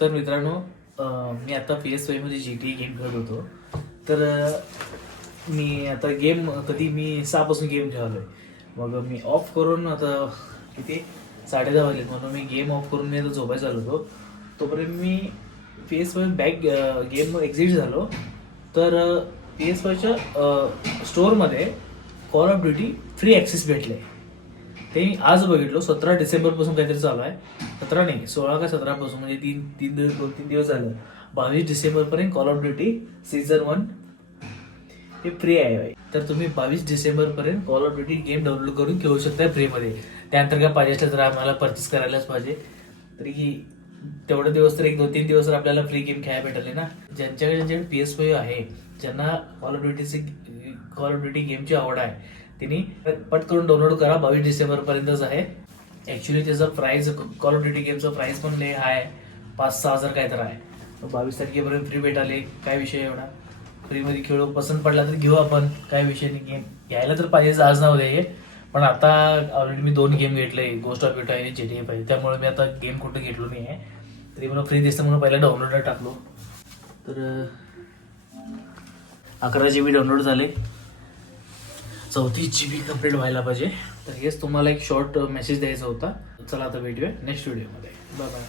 तर मित्रांनो, मी आता PS5 मध्ये GTA गेम खेळत होतो. तर मी आता गेम कधी मी 6 पासून गेम खेळलोय. मग मी ऑफ करून आता किती 10:30 वाजले म्हणून मी गेम ऑफ करून मी आता झोपायला चाललो होतो. तोपर्यंत मी PS5 बॅक गेम एक्झिट झालो. तर PS5च्या स्टोअरमध्ये call of duty free access भेटले. ते मी आज बघितलो. 17 डिसेंबरपासून काहीतरी चालू आहे. 17 नाही, 16 का 17 म्हणजे 2-3 दिवस झालं. 22 डिसेंबरपर्यंत कॉल ऑफ ड्युटी सीझन 1 हे फ्री आहे. तर तुम्ही 22 डिसेंबरपर्यंत call of duty game download करून खेळू शकता फ्रीमध्ये. त्यानंतर काय पाहिजे असलं तर आम्हाला परचेस करायलाच पाहिजे. तरी तेवढे दिवस तर 1-2-3 दिवस तर आपल्याला फ्री गेम खेळायला भेटले ना. ज्यांच्याकडे PS5 आहे, ज्यांना कॉल ऑफ ड्युटी गेमची आवड आहे, त्यांनी पट करून डाउनलोड करा. 22 डिसेंबरपर्यंतच आहे. ॲक्च्युली त्याचा प्राईस, कॉल ऑफ ड्युटी गेमचा प्राईस पण लय हाय, 5-6 हजार काय तर आहे. 22 तारखेपर्यंत फ्री भेटाले. काय विषय एवढा, फ्रीमध्ये खेळू. पसंत पडला तर घेऊ आपण, काय विषय नाही. गेम घ्यायला तर पाहिजे आज ना उद्या हे. पण आता ऑलरेडी मी 2 गेम घेतले, गोस्ट ऑफ युटा आणि GTA पाहिजे. त्यामुळे मी आता गेम कुठं घेतलो नाही आहे. तरी मला फ्री दिसतं म्हणून पहिला डाउनलोडला टाकलो. तर 11 GB डाउनलोड झाले. 34 GB कंप्लीट व्हायला पाहिजे. तर हेच तुम्हाला एक शॉर्ट मेसेज द्यायचा होता. चला आता भेटूया नेक्स्ट व्हिडिओमध्ये. Bye bye.